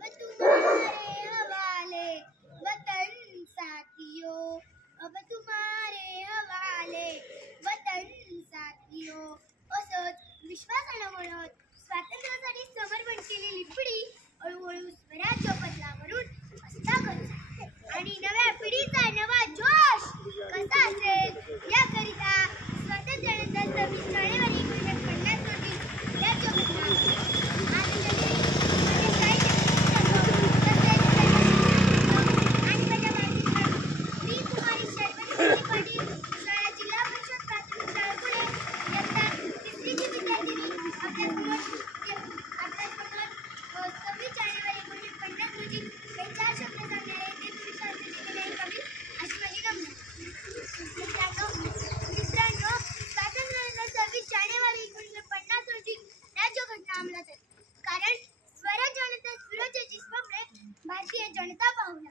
अब तुम्हारे हवाले वतन साथियों, अब तुम्हारे हवाले वतन साथियों. असंच विश्वासानं म्हणत स्वातंत्र्यासाठी समर्पण केलेली पिढी हळूहळू स्वराज्य पथावरून हस्तागत झाली आणि नव्या पिढीचा नवा जोश कसा असेल याकरिता स्वातंत्र्यानंतर 26 जानेवारी 1950 रोजी राज्यघटना भारतीय जनता पाहुणा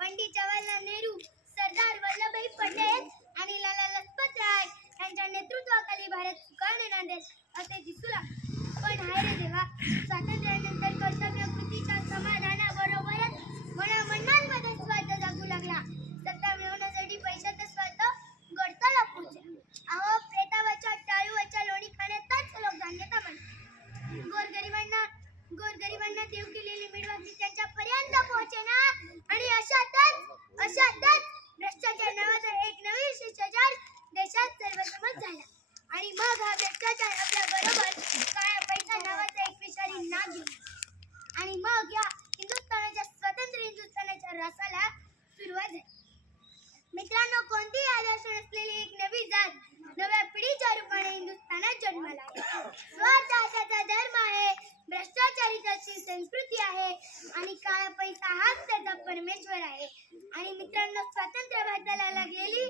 पंडित जवाहरलाल नेहरू, सरदार वल्लभभाई पटेल आणि लाला लजपत राय यांच्या नेतृत्वाखाली भारत सुकाळने नांदेल असे दिसू लागले. पण हाय रे देवा, स्वातंत्र्यानंतर कर्तव्यकृतीच्या समाधानाबरोबरच मनामनांमध्ये स्वार्थ जागू लागला. सत्ता मिळवण्यासाठी पैशाचा स्वार्थ गडताला पोहोचला. अहो, प्रेतावाच्या टाळूवाच्या लोणी खाण्यातच लोक धान्यता म्हणतात. गोरगरिबांना देव केलेली मिळवाकी त्यांच्या पर्यंत पोहोचेना आणि अशातच भ्रष्टाचार नावाचा एक नवीन शिष्टाचार देशात सर्वसमज झाला. आणि मग हा भ्रष्टाचार आपल्या बरोबर काळा पैसा नावाचा एक विषारी नाग घेतला आणि मग या स्वतंत्र हिंदुस्थानाच्या रसाला सुरुवात झाली. मित्रांनो, कोणतीही आदर्श नसलेली एक नवी जात नव्या पिढीच्या रूपाने हिंदुस्थानात जन्माला आहे. स्वार्थ असाचा धर्म आहे, भ्रष्टाचारीची संस्कृती आहे आणि काळा पैसा हाच त्याचा परमेश्वर आहे. आणि मित्रांनो, स्वातंत्र्य भारताला लागलेली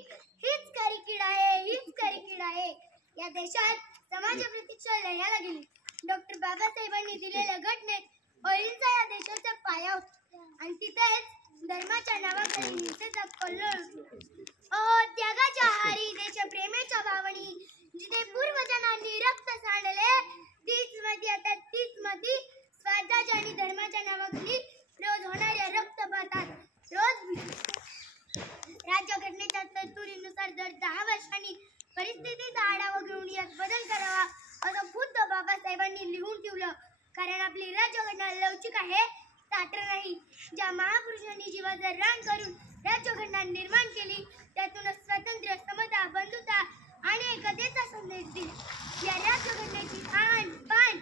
हीच खरी कीड आहे. या देशात समाजप्रतिष्ठा लढायला गेली. डॉक्टर बाबासाहेबांनी दिलेल्या घटनेत अहिंसा या देशाचा पाया होता आणि तिथेच धर्माच्या नावाखाली हिंसेचा कल्लोळ होतो. त्यागाच्या आहारी देशप्रेमाच्या भावनी जिथे पूर्वजनांनी रक्त सांडले तीच मती स्वार्थाच्या आणि धर्माच्या नावाखाली रोज होणाऱ्या रक्तपातात रोज राज्यघटनेच्या तरतुदीनुसार दर 10 वर्षांनी परिस्थितीचा आढावा घेऊन यात बदल करावा असं खुद्द बाबासाहेबांनी लिहून ठेवलं. कारण आपली राज्यघटना लवचिक आहे, ताठर नाही. ज्या महापुरुषांनी जीवाचं रान करून राज्यघटना निर्माण केली त्यातूनच स्वातंत्र्य, समता, बंधुता आणि एकतेचा संदेश दिला. या राज्यघटनेची आन, बान